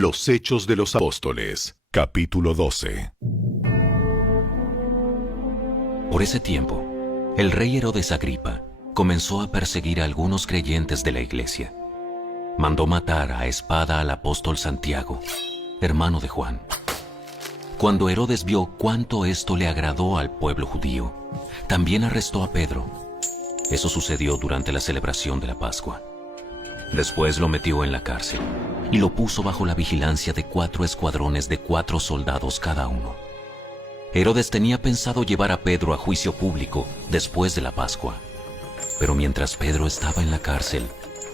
Los Hechos de los Apóstoles, capítulo 12. Por ese tiempo, el rey Herodes Agripa comenzó a perseguir a algunos creyentes de la iglesia. Mandó matar a espada al apóstol Santiago, hermano de Juan. Cuando Herodes vio cuánto esto le agradó al pueblo judío, también arrestó a Pedro. Eso sucedió durante la celebración de la Pascua. Después lo metió en la cárcel y lo puso bajo la vigilancia de 4 escuadrones de 4 soldados cada uno. Herodes tenía pensado llevar a Pedro a juicio público después de la Pascua. Pero mientras Pedro estaba en la cárcel,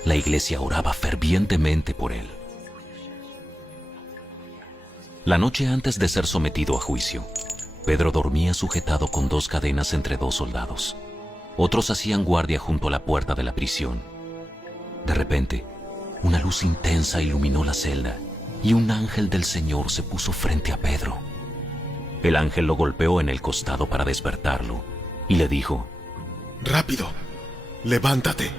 la iglesia oraba fervientemente por él. La noche antes de ser sometido a juicio, Pedro dormía sujetado con 2 cadenas entre 2 soldados. Otros hacían guardia junto a la puerta de la prisión. De repente, una luz intensa iluminó la celda y un ángel del Señor se puso frente a Pedro. El ángel lo golpeó en el costado para despertarlo y le dijo: «Rápido, levántate».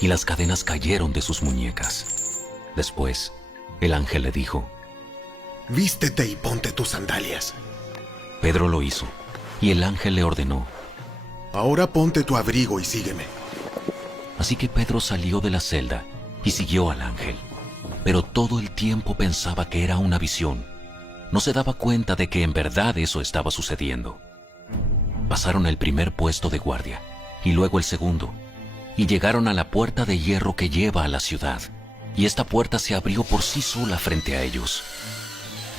Y las cadenas cayeron de sus muñecas. Después, el ángel le dijo: «Vístete y ponte tus sandalias». Pedro lo hizo, y el ángel le ordenó: «Ahora ponte tu abrigo y sígueme». Así que Pedro salió de la celda y siguió al ángel. Pero todo el tiempo pensaba que era una visión. No se daba cuenta de que en verdad eso estaba sucediendo. Pasaron el primer puesto de guardia, y luego el segundo, y llegaron a la puerta de hierro que lleva a la ciudad, y esta puerta se abrió por sí sola frente a ellos.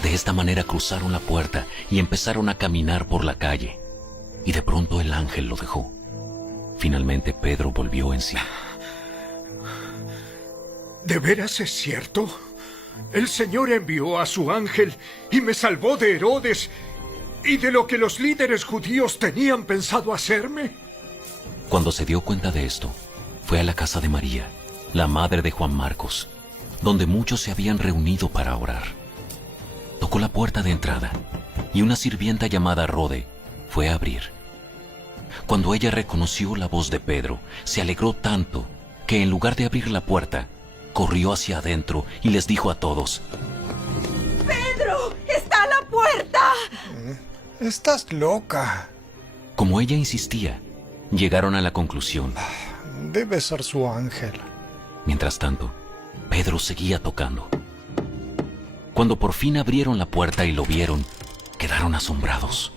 De esta manera cruzaron la puerta y empezaron a caminar por la calle, y de pronto el ángel lo dejó. Finalmente Pedro volvió en sí. ¿De veras es cierto? El Señor envió a su ángel y me salvó de Herodes y de lo que los líderes judíos tenían pensado hacerme. Cuando se dio cuenta de esto, fue a la casa de María, la madre de Juan Marcos, donde muchos se habían reunido para orar. Tocó la puerta de entrada y una sirvienta llamada Rode fue a abrir. Cuando ella reconoció la voz de Pedro, se alegró tanto que en lugar de abrir la puerta, corrió hacia adentro y les dijo a todos: ¡Pedro! ¡Está a la puerta! Estás loca. Como ella insistía, llegaron a la conclusión. Debe ser su ángel. Mientras tanto, Pedro seguía tocando. Cuando por fin abrieron la puerta y lo vieron, quedaron asombrados.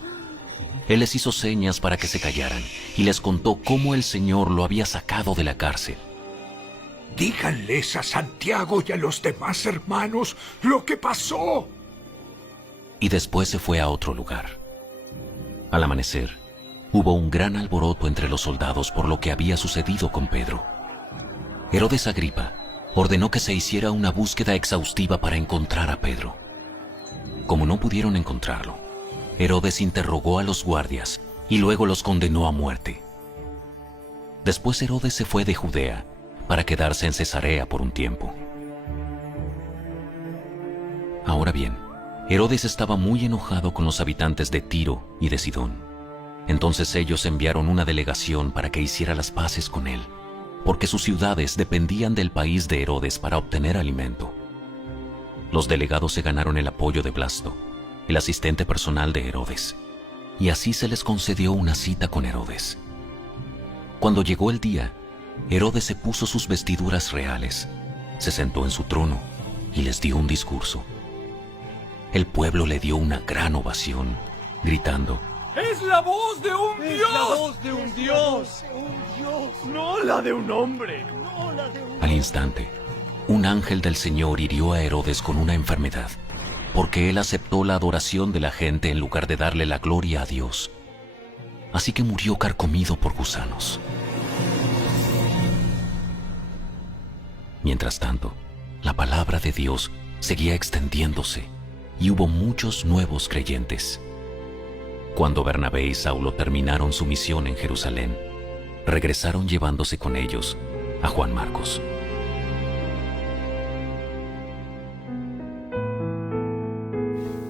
Él les hizo señas para que se callaran y les contó cómo el Señor lo había sacado de la cárcel. Díganles a Santiago y a los demás hermanos lo que pasó. Y después se fue a otro lugar. Al amanecer, hubo un gran alboroto entre los soldados por lo que había sucedido con Pedro. Herodes Agripa ordenó que se hiciera una búsqueda exhaustiva para encontrar a Pedro. Como no pudieron encontrarlo, Herodes interrogó a los guardias y luego los condenó a muerte. Después Herodes se fue de Judea para quedarse en Cesarea por un tiempo. Ahora bien, Herodes estaba muy enojado con los habitantes de Tiro y de Sidón. Entonces ellos enviaron una delegación para que hiciera las paces con él, porque sus ciudades dependían del país de Herodes para obtener alimento. Los delegados se ganaron el apoyo de Blasto, el asistente personal de Herodes, y así se les concedió una cita con Herodes. Cuando llegó el día, Herodes se puso sus vestiduras reales, se sentó en su trono y les dio un discurso. El pueblo le dio una gran ovación, gritando: ¡Es la voz de un Dios! ¡Es la voz de un Dios! ¡No la de un hombre! Al instante, un ángel del Señor hirió a Herodes con una enfermedad, porque él aceptó la adoración de la gente en lugar de darle la gloria a Dios. Así que murió carcomido por gusanos. Mientras tanto, la palabra de Dios seguía extendiéndose y hubo muchos nuevos creyentes. Cuando Bernabé y Saulo terminaron su misión en Jerusalén, regresaron llevándose con ellos a Juan Marcos.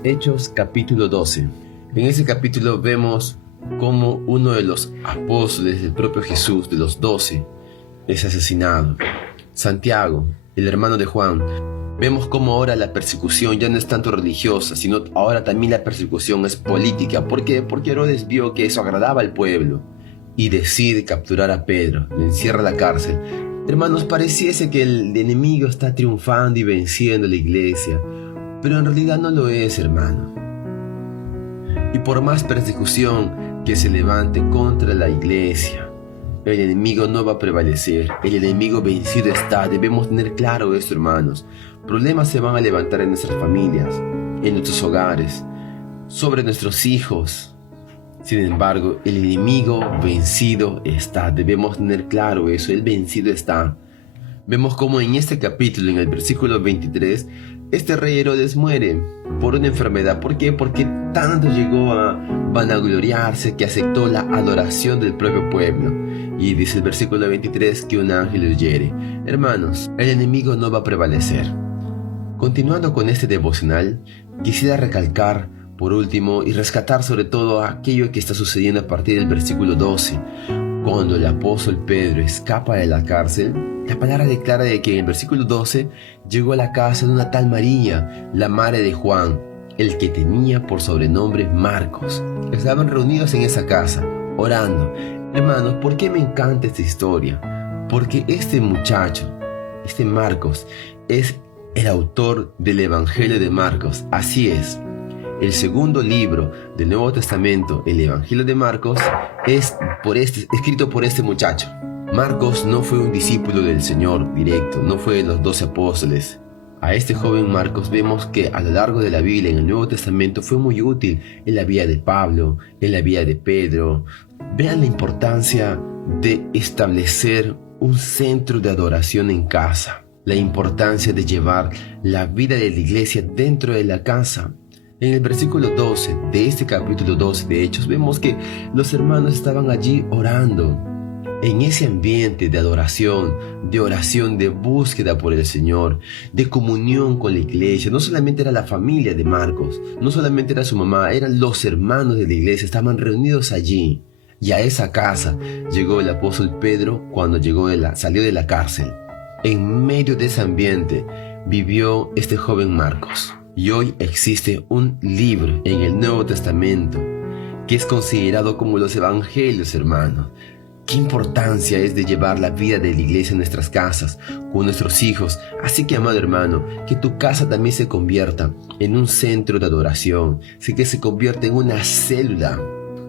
Hechos capítulo 12. En ese capítulo vemos cómo uno de los apóstoles del propio Jesús, de los 12, es asesinado. Santiago, el hermano de Juan, Vemos cómo ahora la persecución ya no es tanto religiosa, sino ahora también la persecución es política. ¿Por qué? Porque Herodes vio que eso agradaba al pueblo y decide capturar a Pedro, lo encierra en la cárcel. Hermanos, pareciese que el enemigo está triunfando y venciendo a la iglesia, pero en realidad no lo es, hermano. Y por más persecución que se levante contra la iglesia, el enemigo no va a prevalecer. El enemigo vencido está. Debemos tener claro esto, hermanos. Problemas se van a levantar en nuestras familias, en nuestros hogares, sobre nuestros hijos. Sin embargo, el enemigo vencido está. Debemos tener claro eso. El vencido está. Vemos cómo en este capítulo, en el versículo 23, este rey Herodes muere por una enfermedad. ¿Por qué? Porque tanto llegó a vanagloriarse que aceptó la adoración del propio pueblo. Y dice el versículo 23 que un ángel lo hiere. Hermanos, el enemigo no va a prevalecer. Continuando con este devocional, quisiera recalcar por último y rescatar sobre todo aquello que está sucediendo a partir del versículo 12. Cuando el apóstol Pedro escapa de la cárcel, la palabra declara de que en el versículo 12 llegó a la casa de una tal María, la madre de Juan, el que tenía por sobrenombre Marcos. Estaban reunidos en esa casa, orando. Hermanos, ¿por qué me encanta esta historia? Porque este muchacho, este Marcos, es el autor del Evangelio de Marcos. Así es. El segundo libro del Nuevo Testamento, el Evangelio de Marcos, es escrito por este muchacho. Marcos no fue un discípulo del Señor directo, no fue de los 12 apóstoles. A este joven Marcos vemos que a lo largo de la Biblia, en el Nuevo Testamento, fue muy útil en la vida de Pablo, en la vida de Pedro. Vean la importancia de establecer un centro de adoración en casa, la importancia de llevar la vida de la iglesia dentro de la casa. En el versículo 12 de este capítulo 12 de Hechos vemos que los hermanos estaban allí orando. En ese ambiente de adoración, de oración, de búsqueda por el Señor, de comunión con la iglesia, no solamente era la familia de Marcos, no solamente era su mamá, eran los hermanos de la iglesia, estaban reunidos allí. Y a esa casa llegó el apóstol Pedro cuando salió de la cárcel. En medio de ese ambiente vivió este joven Marcos. Y hoy existe un libro en el Nuevo Testamento que es considerado como los evangelios, hermanos. Qué importancia es de llevar la vida de la iglesia en nuestras casas, con nuestros hijos. Así que, amado hermano, que tu casa también se convierta en un centro de adoración, que se convierta en una célula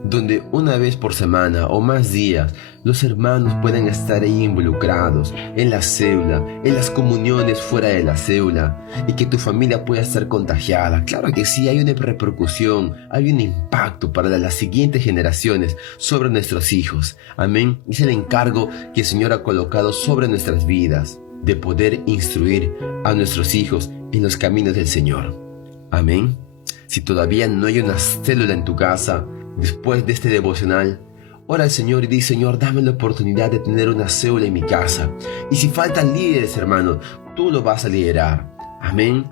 donde una vez por semana o más días los hermanos puedan estar ahí involucrados en la célula, en las comuniones fuera de la célula, y que tu familia pueda estar contagiada. Claro que sí, hay una repercusión, hay un impacto para las siguientes generaciones sobre nuestros hijos. Amén. Es el encargo que el Señor ha colocado sobre nuestras vidas, de poder instruir a nuestros hijos en los caminos del Señor. Amén. Si todavía no hay una célula en tu casa, después de este devocional, ora al Señor y di: Señor, dame la oportunidad de tener una célula en mi casa. Y si faltan líderes, hermano, tú lo vas a liderar. Amén.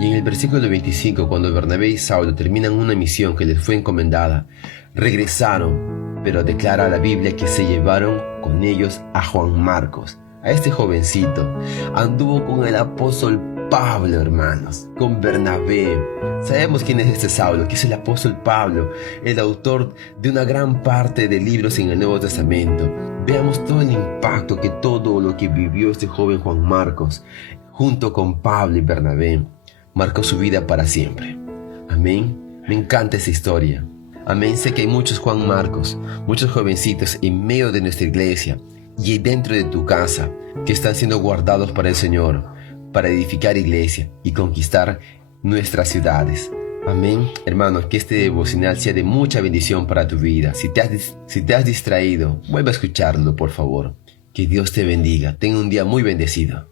Y en el versículo 25, cuando Bernabé y Saulo terminan una misión que les fue encomendada, regresaron, pero declara la Biblia que se llevaron con ellos a Juan Marcos, a este jovencito. Anduvo con el apóstol Pablo, hermanos, con Bernabé. Sabemos quién es este Saulo, que es el apóstol Pablo, el autor de una gran parte de libros en el Nuevo Testamento. Veamos todo el impacto que todo lo que vivió este joven Juan Marcos, junto con Pablo y Bernabé, marcó su vida para siempre. Amén. Me encanta esa historia. Amén. Sé que hay muchos Juan Marcos, muchos jovencitos en medio de nuestra iglesia y dentro de tu casa que están siendo guardados para el Señor, para edificar iglesia y conquistar nuestras ciudades. Amén. Hermanos, que este devocional sea de mucha bendición para tu vida. Si te has distraído, vuelve a escucharlo, por favor. Que Dios te bendiga. Ten un día muy bendecido.